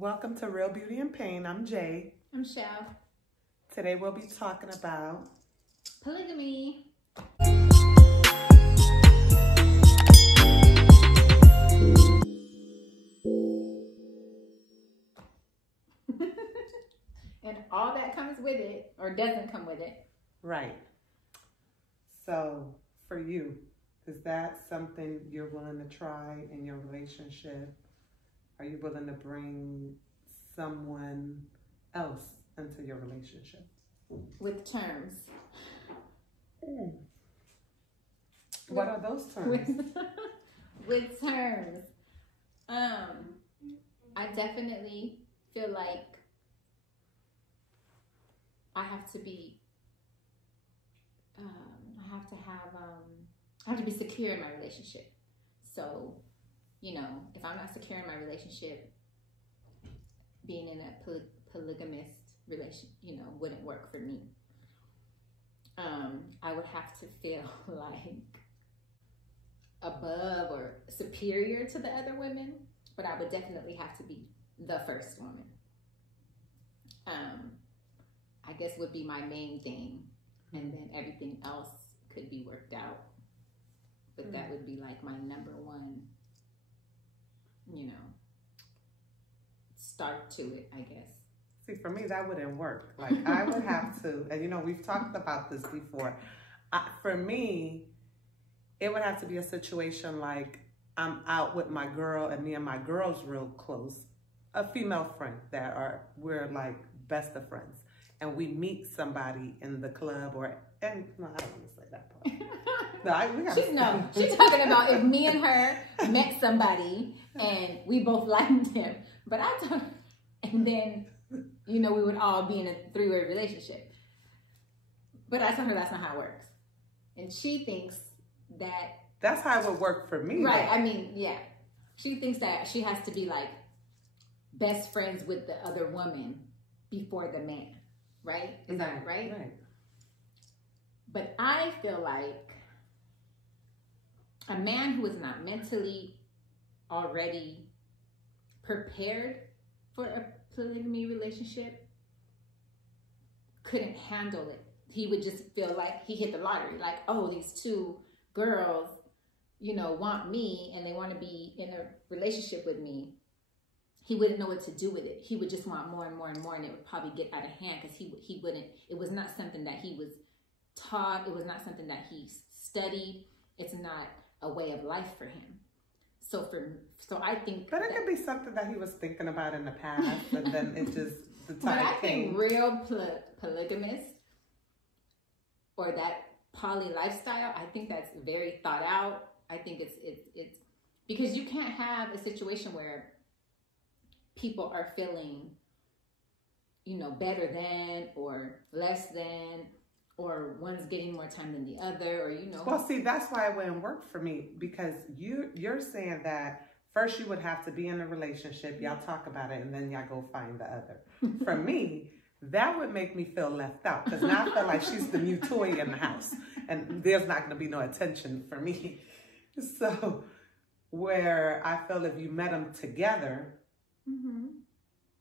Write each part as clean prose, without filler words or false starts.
Welcome to Real Beauty and Pain. I'm Jay. I'm Shell. Today we'll be talking about polygamy. And all that comes with it, or doesn't come with it. Right. So, for you, is that something you're willing to try in your relationship? Are you willing to bring someone else into your relationship? With terms. What are those terms? With terms. I definitely feel like I have to be I have to be secure in my relationship. So, you know, if I'm not secure in my relationship, being in a polygamist relation, wouldn't work for me. I would have to feel like above or superior to the other women, but I would definitely have to be the first woman. I guess would be my main thing, and then everything else could be worked out. But that would be like my number one, start to it, I guess. See, for me, that wouldn't work. Like, I would have to, and we've talked about this before. For me, it would have to be a situation like I'm out with my girl and me and my girl's real close, a female friend we're like best of friends. And we meet somebody in the club no, I don't want to say that part. She's talking about if me and her met somebody and we both liked him. But and then, we would all be in a three-way relationship. But I told her that's not how it works. And she thinks that... That's how it would work for me. Right, though. I mean, yeah. She thinks that she has to be like best friends with the other woman before the man. Right? Is that right? Right. But I feel like a man who is not mentally already prepared for a polygamy relationship couldn't handle it. He would just feel like he hit the lottery. Like, oh, these two girls, want me and they want to be in a relationship with me. He wouldn't know what to do with it. He would just want more and more and more, and it would probably get out of hand because he wouldn't. It was not something that he was taught. It was not something that he studied. It's not a way of life for him. So I think. But it could be something that he was thinking about in the past, and then it just the time But I came. think real polygamists or that poly lifestyle, I think that's very thought out. I think it's because you can't have a situation where people are feeling, better than or less than, or one's getting more time than the other, or Well, see, that's why it wouldn't work for me, because you're saying that first you would have to be in a relationship, y'all talk about it, and then y'all go find the other. For me, that would make me feel left out, because now I feel like she's the new toy in the house, and there's not going to be no attention for me. So, where I feel if you met them together,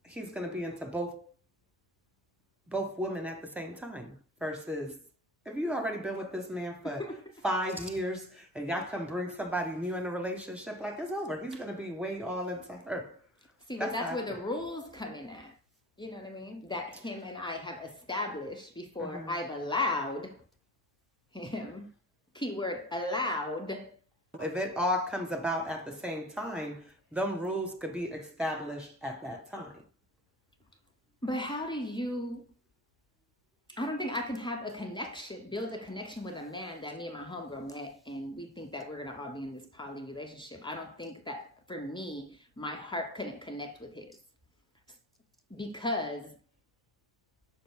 he's going to be into both women at the same time. Versus if you already been with this man for 5 years and y'all come bring somebody new in a relationship, like it's over. He's going to be way all into her. See, but that's where the rules come in at. You know what I mean? That him and I have established before I've allowed him. Keyword allowed. If it all comes about at the same time, them rules could be established at that time. But how do you... I don't think I can have build a connection with a man that me and my homegirl met, and we think that we're going to all be in this poly relationship. I don't think that, for me, my heart couldn't connect with his. Because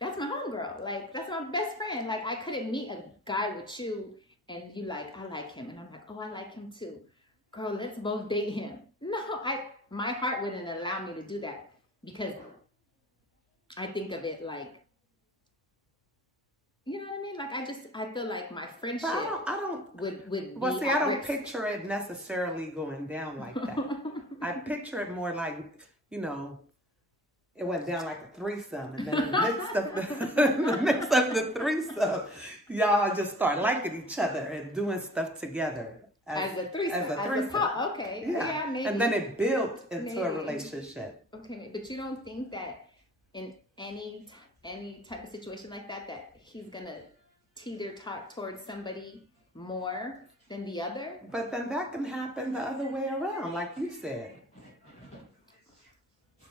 that's my homegirl. Like, that's my best friend. Like, I couldn't meet a guy with you, and you like, I like him. And I'm like, oh, I like him too. Girl, let's both date him. No, my heart wouldn't allow me to do that, because I think of it like, you know what I mean? Like, I feel like my friendship would be Well, see, I don't picture it necessarily going down like that. I picture it more like, it went down like a threesome, and then in the midst of the threesome, y'all just start liking each other and doing stuff together as a threesome. Okay, yeah, maybe. And then it built into a relationship. Okay, but you don't think that in any type of situation like that he's gonna teeter towards somebody more than the other? But then that can happen the other way around, like you said.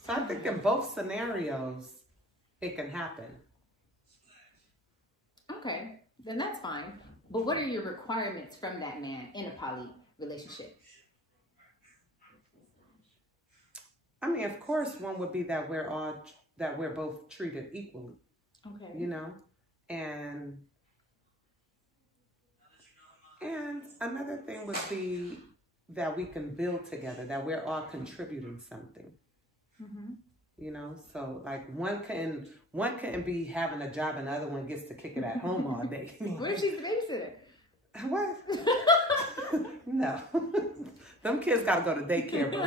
So I think in both scenarios, it can happen. Okay, then that's fine. But what are your requirements from that man in a poly relationship? I mean, of course, one would be that we're both treated equally. Okay. You know, and another thing would be that we can build together, that we're all contributing something. Mm-hmm. You know, so like one couldn't be having a job and the other one gets to kick it at home all day. What if she's the babysitter? What? No. Them kids got to go to daycare, bro.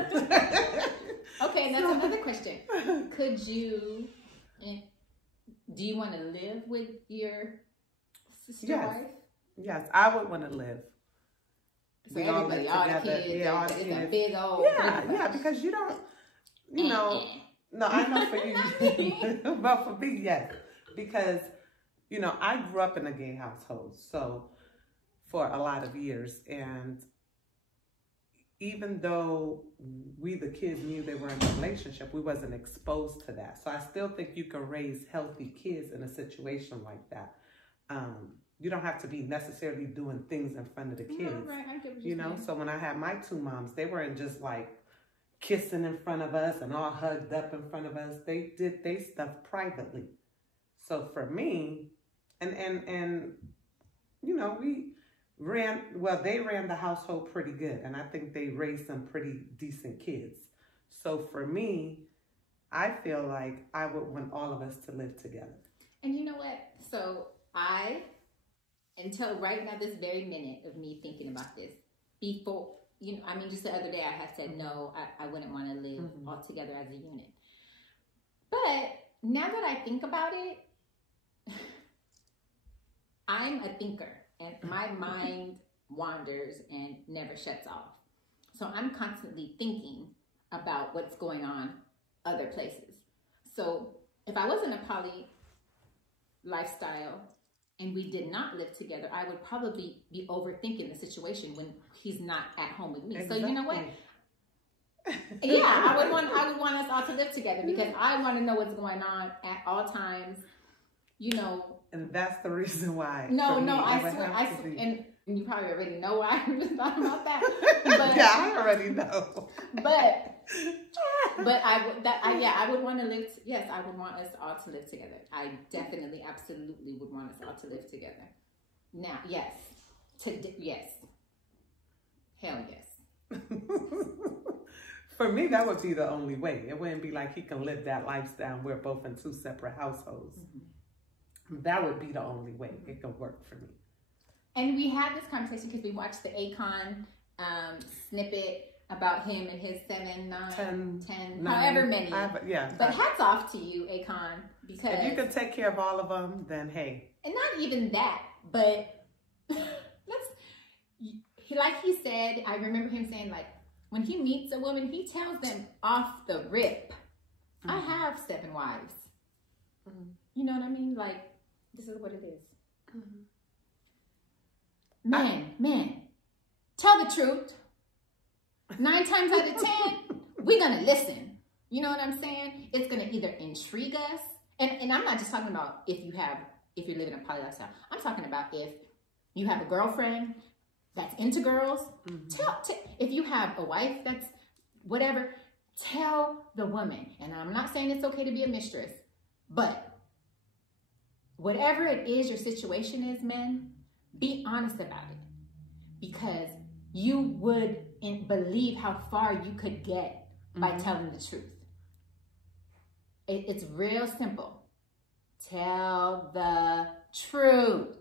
Okay, and that's another question. Do you want to live with your sister wife? Yes, I would want to live. So everybody, all the kids, it's a big old... Yeah, because you don't, you know... No, I know for you, but for me, yes. Because, you know, I grew up in a gay household, so for a lot of years. And even though we, the kids, knew they were in a relationship, we wasn't exposed to that. So I still think you can raise healthy kids in a situation like that. You don't have to be necessarily doing things in front of the kids. No, right. I get what you know, so when I had my two moms, they weren't just like kissing in front of us and all hugged up in front of us. They did their stuff privately. So for me, and you know, they ran the household pretty good, and I think they raised some pretty decent kids. So for me, I feel like I would want all of us to live together. And you know what? So until right now, this very minute of me thinking about this, before, you know, I mean, just the other day I had said, no, I wouldn't want to live all together as a unit. But now that I think about it, I'm a thinker and my mind wanders and never shuts off. So I'm constantly thinking about what's going on other places. So if I was in a poly lifestyle and we did not live together, I would probably be overthinking the situation when he's not at home with me. Exactly. So you know what? Yeah, I would want us all to live together because I want to know what's going on at all times. You know. And that's the reason why. No, I swear, and you probably already know why I'm just talking about that. But, yeah, I already know. But I would want to live. Yes, I would want us all to live together. I definitely, absolutely would want us all to live together. Now, yes, yes, hell yes. For me, that would be the only way. It wouldn't be like he can live that lifestyle. We're both in two separate households. Mm-hmm. That would be the only way it could work for me. And we had this conversation because we watched the Akon snippet about him and his 7, 9, 10, however many. But hats off to you, Akon, because if you can take care of all of them, then hey. And not even that, but like he said, I remember him saying, like, when he meets a woman, he tells them off the rip, I have 7 wives. You know what I mean? Like, this is what it is. Men, tell the truth. 9 times out of 10, we're going to listen. You know what I'm saying? It's going to either intrigue us. And I'm not just talking about if you're living a poly lifestyle. I'm talking about if you have a girlfriend that's into girls. If you have a wife that's whatever, tell the woman. And I'm not saying it's okay to be a mistress, but whatever it is your situation is, men, be honest about it. Because you would believe how far you could get by telling the truth. It's real simple. Tell the truth.